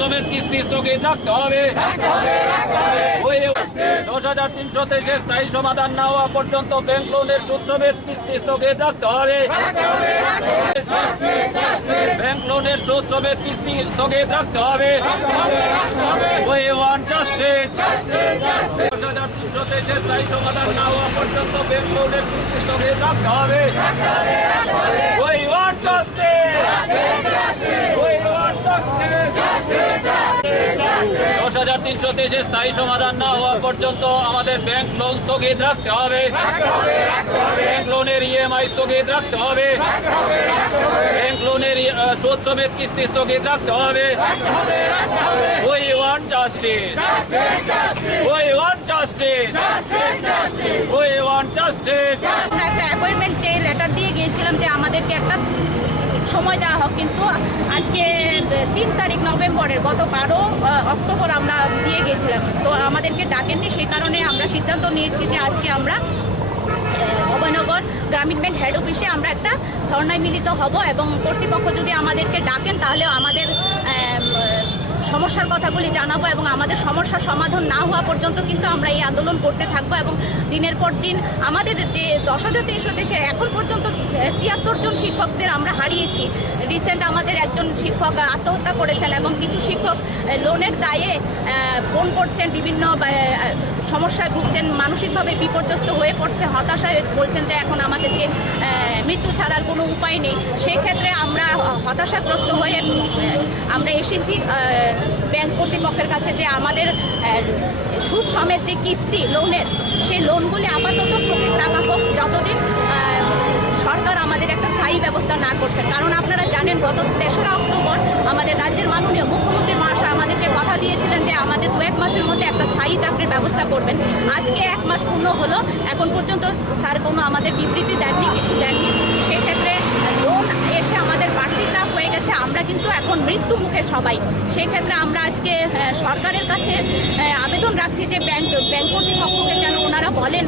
সমেত কিস্তি স্থগিত রাখতে হবে। দশ হাজার তিনশো তেইশে স্থায়ী সমাধান না হওয়া পর্যন্ত ব্যাংক লোনের সমেত কিস্তি স্থগিত রাখতে হবে। ব্যাংক লোনের সমেত কিস্তি স্থগিত রাখতে হবে। One justice. দশ হাজার তিনশো তেইশে স্থায়ী সমাধান না হওয়া পর্যন্ত ব্যাংক লোনের কিস্তি স্থগিত রাখতে হবে ওই ওয়ান জাস্টিস ওই ওয়ান জাস্টিস দশ হাজার তিনশো তেইশে স্থায়ী সমাধান না হওয়া পর্যন্ত আমাদের ব্যাংক লোন স্থগিত রাখতে হবে। ব্যাংক লোনের ইএমআই স্থগিত রাখতে হবে। ব্যাংক লোনের সুদ সমেত কিস্তি স্থগিত রাখতে হবে। ওই ওয়ান জাস্টিস ওই ওয়ান জাস্টিস ওই ওয়ান জাস্টিস একটা অ্যাপয়েন্টমেন্ট চেয়ে লেটার দিয়ে গিয়েছিলাম যে আমাদেরকে একটা সময় দেওয়া হোক, কিন্তু আজকে তিন তারিখ নভেম্বরের গত বারো অক্টোবর আমরা দিয়ে গিয়েছিলাম তো আমাদেরকে ডাকেননি, সেই কারণে আমরা সিদ্ধান্ত নিয়েছি যে আজকে আমরা অভয়নগর গ্রামীণ ব্যাংক হেড অফিসে আমরা একটা ধর্নায় মিলিত হব এবং কর্তৃপক্ষ যদি আমাদেরকে ডাকেন, তাহলে আমাদের সমস্যার কথাগুলি জানাব এবং আমাদের সমস্যার সমাধান না হওয়া পর্যন্ত কিন্তু আমরা এই আন্দোলন করতে থাকব এবং দিনের পর দিন আমাদের যে দশ হাজার তিনশো দেশে এখন পর্যন্ত তিয়াত্তর শিক্ষকদের আমরা হারিয়েছি। রিসেন্ট আমাদের একজন শিক্ষক আত্মহত্যা করেছেন এবং কিছু শিক্ষক লোনের দায়ে ফোন করছেন, বিভিন্ন সমস্যায় ভুগছেন, মানসিকভাবে বিপর্যস্ত হয়ে পড়ছে, হতাশায় বলছেন যে এখন আমাদেরকে মৃত্যু ছাড়ার কোনো উপায় নেই। সেক্ষেত্রে আমরা হতাশাগ্রস্ত হয়ে আমরা এসেছি ব্যাংক কর্তৃপক্ষের কাছে যে আমাদের সুদ সমেত যে কিস্তি লোনের সেই লোনগুলি আপাতত স্থগিত রাখা হোক, যতদিন সরকার আমাদের একটা স্থায়ী ব্যবস্থা না করছেন। কারণ আপনারা জানেন, গত তেসরা অক্টোবর আমাদের রাজ্যের মাননীয় মুখ্যমন্ত্রী মহাশয় আমাদেরকে কথা দিয়েছিলেন যে আমাদের দু এক মাসের মধ্যে একটা স্থায়ী চাকরির ব্যবস্থা করবেন। আজকে এক মাস পূর্ণ হলো, এখন পর্যন্ত স্যার কোনো আমাদের বিবৃতি দেননি, কিছু দেননি। সেক্ষেত্রে লোন এসে আমাদের বাড়তি চাপ হয়ে গেছে, আমরা কিন্তু এখন মৃত্যু মুখে সবাই। সেই ক্ষেত্রে আমরা আজকে সরকারের কাছে আবেদন রাখছি যে ব্যাংক ব্যাংক কর্তৃপক্ষকে যেন ওনারা বলেন